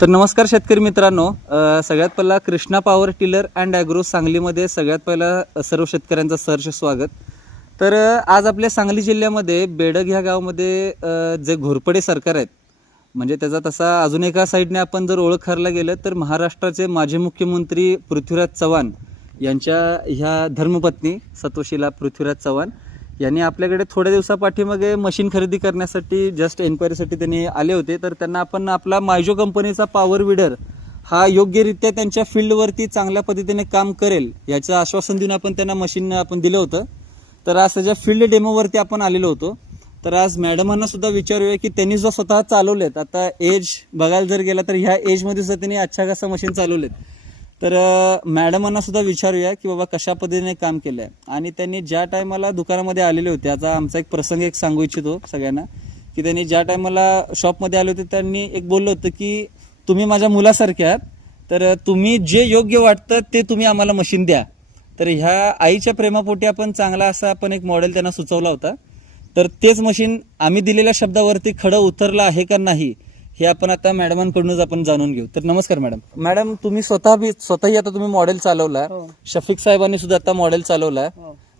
तर नमस्कार शेतकरी मित्रांनो, सगळ्यात पहिला Krishna power tiller and agro सांगलीमध्ये सगळ्यात पहिला सर्व शेतकऱ्यांचं सहर्ष स्वागत. तर आज आपल्या सांगली जिल्ह्यामध्ये बेडग ह्या गावामध्ये जे घोरपडे सरकार आहेत, म्हणजे त्याचा तसा अजून एका साईडने आपण जर ओळख करायला गेलं तर महाराष्ट्राचे माजी मुख्यमंत्री पृथ्वीराज चव्हाण यांच्या ह्या धर्मपत्नी सत्वशीला पृथ्वीराज चव्हाण यांनी आपल्याकडे थोड्या दिवसापाठीमागे मशीन खरेदी करण्यासाठी जस्ट एन्क्वायरीसाठी त्यांनी आले होते. तर त्यांना आपण आपला मायजो कंपनीचा पॉवर विडर हा योग्यरित्या त्यांच्या फील्डवरती चांगल्या पद्धतीने काम करेल याचं आश्वासन देऊन आपण त्यांना मशीन आपण दिलं होतं. तर आज त्याच्या फील्ड डेमोवरती आपण आलेलो होतो. तर आज मॅडमांना सुद्धा विचारूया की त्यांनी जो स्वतः चालवलेत, आता एज बघायला जर गेला तर ह्या एजमध्ये सुद्धा त्यांनी अच्छा कसा मशीन चालवलेत. तर मॅडमांना सुद्धा विचारूया की बाबा कशा पद्धतीने काम केलं आहे. आणि त्यांनी ज्या टायमाला दुकानामध्ये आलेले होते, आता आमचा एक प्रसंग एक सांगू इच्छितो सगळ्यांना की त्यांनी ज्या टायमाला शॉपमध्ये आले होते त्यांनी एक बोललं होतं की तुम्ही माझ्या मुलासारखे आहात, तर तुम्ही जे योग्य वाटतं ते तुम्ही आम्हाला मशीन द्या. तर ह्या आईच्या प्रेमापोटी आपण चांगला असा आपण एक मॉडेल त्यांना सुचवला होता. तर तेच मशीन आम्ही दिलेल्या शब्दावरती खडं उतरलं आहे का नाही हे आपण आता मॅडमांकडूनच आपण जाणून घेऊ. तर नमस्कार मॅडम. मॅडम तुम्ही स्वतःही आता तुम्ही मॉडेल चालवला, शफिक साहेबांनी सुद्धा आता मॉडेल चालवला.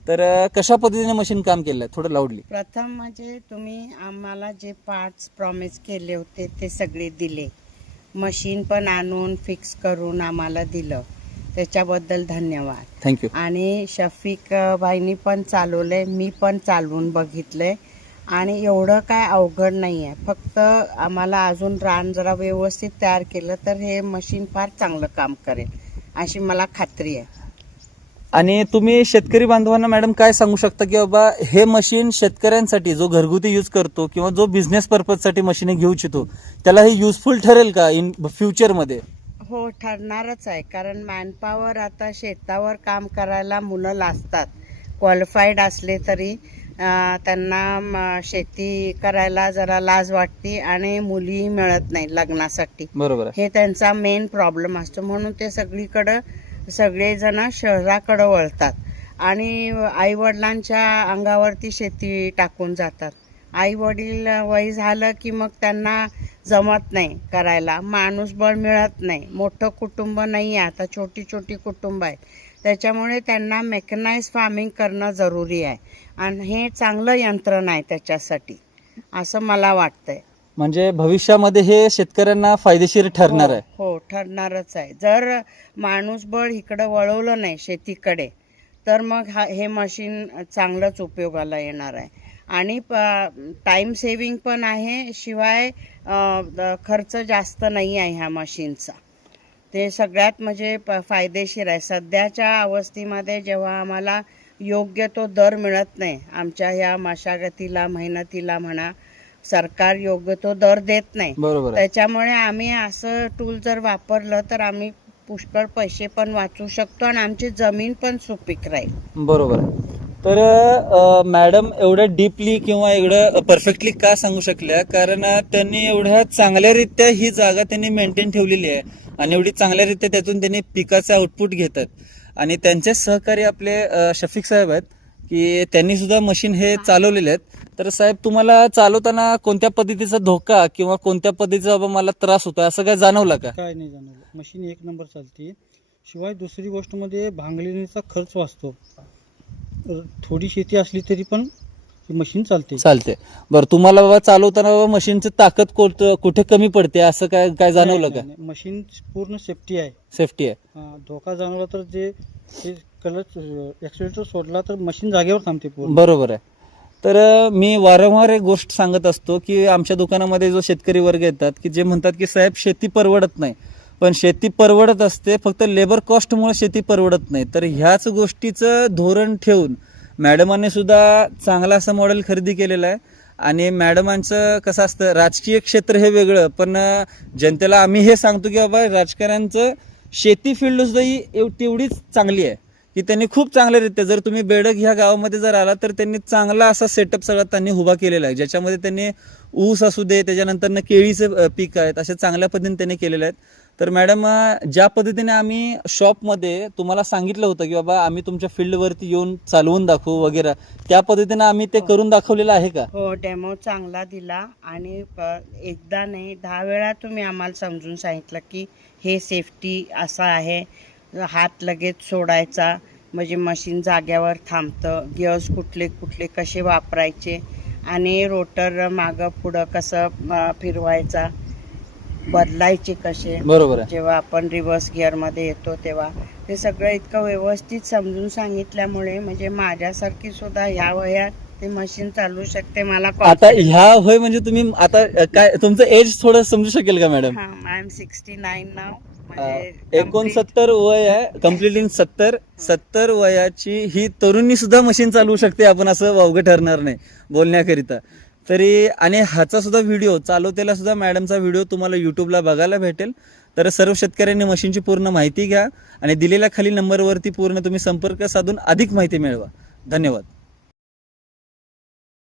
तर कशा पद्धतीने मशीन काम केलं, थोडं लाऊडली. प्रथम म्हणजे तुम्ही आम्हाला जे पार्ट्स प्रॉमिस केले होते ते सगळे दिले, मशीन पण आणून फिक्स करून आम्हाला दिलं, त्याच्याबद्दल धन्यवाद. थँक्यू. आणि शफिक भाईनी पण चालवलंय, मी पण चालवून बघितलंय आणि एवढं काय अवघड नाही आहे. फक्त आम्हाला अजून रान जरा व्यवस्थित तयार केलं तर हे मशीन फार चांगलं काम करेल अशी मला खात्री आहे. आणि तुम्ही शेतकरी बांधवांना मॅडम काय सांगू शकता की बाबा हे मशीन शेतकऱ्यांसाठी जो घरगुती यूज करतो किंवा जो बिझनेस पर्पजसाठी मशीन घेऊ इच्छितो त्याला हे युजफुल ठरेल का इन फ्युचरमध्ये? हो, ठरणारच आहे. कारण मॅनपॉवर आता शेतावर काम करायला मुलं लागतात, क्वालिफाईड असले तरी त्यांना शेती करायला जरा लाज वाटते आणि मुलीही मिळत नाही लग्नासाठी. बरोबर. हे त्यांचा मेन प्रॉब्लेम असतो. म्हणून ते सगळेजण शहराकडे वळतात आणि आई वडिलांच्या अंगावरती शेती टाकून जातात. आई वडील वय झालं की मग त्यांना जमत नाही करायला, माणूसबळ मिळत नाही, मोठं कुटुंब नाही आहे, आता छोटी छोटी कुटुंब आहे. त्याच्यामुळे त्यांना मेकनाइज फार्मिंग करणं जरुरी आहे आणि हे चांगलं यंत्रण आहे त्याच्यासाठी असं मला वाटतंय. म्हणजे भविष्यामध्ये हे शेतकऱ्यांना फायदेशीर ठरणार आहे. हो, ठरणारच आहे. जर माणूसबळ इकडं वळवलं नाही शेतीकडे तर मग हे मशीन चांगलंच उपयोगाला येणार आहे. आणि टाइम सेविंग पण आहे, शिवाय खर्च जास्त नाही आहे ह्या मशीनचा. ते सगळ्यात म्हणजे फायदेशीर आहे. सध्याच्या अवस्थेमध्ये जेव्हा आम्हाला योग्य तो दर मिळत नाही, आमच्या ह्या मशागतीला मेहनतीला म्हणा, सरकार योग्य तो दर देत नाही. बरोबर. त्याच्यामुळे आम्ही असं टूल जर वापरलं तर आम्ही पुष्कळ पैसे पण वाचू शकतो आणि आमची जमीन पण सुपीक राहील. बरोबर. तर मॅडम एवढ्या डीपली किंवा एवढं परफेक्टली का सांगू शकल्या, कारण त्यांनी एवढ्या चांगल्यारीत्या ही जागा त्यांनी मेंटेन ठेवलेली आहे आणि एवढी चांगल्यारीत्या त्यातून त्यांनी पिकाचे आउटपुट घेतात. आणि त्यांचे सहकारी आपले शफिक साहेब आहेत की त्यांनी सुद्धा मशीन हे चालवलेले आहेत. तर साहेब तुम्हाला चालवताना कोणत्या पद्धतीचा धोका किंवा कोणत्या पद्धतीचा बाबा मला त्रास होतो असं काय जाणवलं का? काय नाही जाणवलं. मशीन एक नंबर चालते. शिवाय दुसरी गोष्ट मध्ये भांगलेण्याचा खर्च वाचतो. थोडी शेती असली तरी पण मशीन चालते. बरं, तुम्हाला बाबा चालवताना बाबा मशीनची ताकद कुठे कमी पडते असं काय जाणवलं का? मशीन पूर्ण सेफ्टी आहे. सेफ्टी आहे. धोका जाणवला तर जे क्लच एक्सिलेटर सोडला तर मशीन जागेवर थांबते पूर्ण. बरोबर आहे. तर मी वारंवार एक गोष्ट सांगत असतो की आमच्या दुकानामध्ये जो शेतकरी वर्ग येतात की जे म्हणतात की साहेब शेती परवडत नाही, पण शेती परवडत असते, फक्त लेबर कॉस्टमुळे शेती परवडत नाही. तर ह्याच गोष्टीचं धोरण ठेवून मॅडमांनी सुद्धा चांगला असं मॉडेल खरेदी केलेलं आहे. आणि मॅडमांचं कसं असतं, राजकीय क्षेत्र हे वेगळं, पण जनतेला आम्ही हे सांगतो की बाबा राजकारण्यांचं शेती फील्ड सुद्धा ही तेवढीच चांगली आहे की त्यांनी खूप चांगल्यारीत्या, जर तुम्ही बेडग ह्या गावामध्ये जर आला तर त्यांनी चांगला असा सेटअप सगळा त्यांनी उभा केलेला आहे, ज्याच्यामध्ये त्यांनी ऊस असू दे, त्याच्यानंतर केळीचे पीक आहेत, असे चांगल्या पद्धतीने त्यांनी केलेले आहेत. तर मॅडम, ज्या पद्धतीने आम्ही शॉपमध्ये तुम्हाला सांगितलं होतं की बाबा आम्ही तुमच्या फील्डवरती येऊन चालवून दाखवू वगैरे, त्या पद्धतीने आम्ही ते करून दाखवलेलं आहे का? हो, डेमो चांगला दिला आणि एकदा नाही 10 वेळा तुम्ही आम्हाला समजून सांगितलं की हे सेफ्टी असं आहे, हात लगेच सोडायचा म्हणजे मशीन जाग्यावर थांबतं, गिअर्स कुठले कुठले कसे वापरायचे आणि रोटर मागं पुढं कसं फिरवायचा, बदलायचे कसे बरोबर आहे. जेव्हा आपण रिव्हर्स गिअरमध्ये येतो तेव्हा, ते सगळं इतकं व्यवस्थित समजून सांगितल्यामुळे म्हणजे माझ्यासारखी सुद्धा ह्या वयात ते मशीन चालवू शकते. मला आता ह्या होय म्हणजे तुम्ही आता काय तुमचं एज थोडं समजू शकेल का मॅडम? आय एम 69 नाव. 69 वय आहे, कम्प्लीट इन 70 वयाची ही तरुणी सुद्धा मशीन चालवू शकते, आपण असं वावगं ठरणार नाही बोलण्याकरिता. तरी आणि ह्याचा सुद्धा व्हिडिओ चालवतेला सुद्धा मॅडमचा व्हिडिओ तुम्हाला युट्यूबला बघायला भेटेल. तर सर्व शेतकऱ्यांनी मशीनची पूर्ण माहिती घ्या आणि दिलेल्या खाली नंबरवरती पूर्ण तुम्ही संपर्क साधून अधिक माहिती मिळवा. धन्यवाद.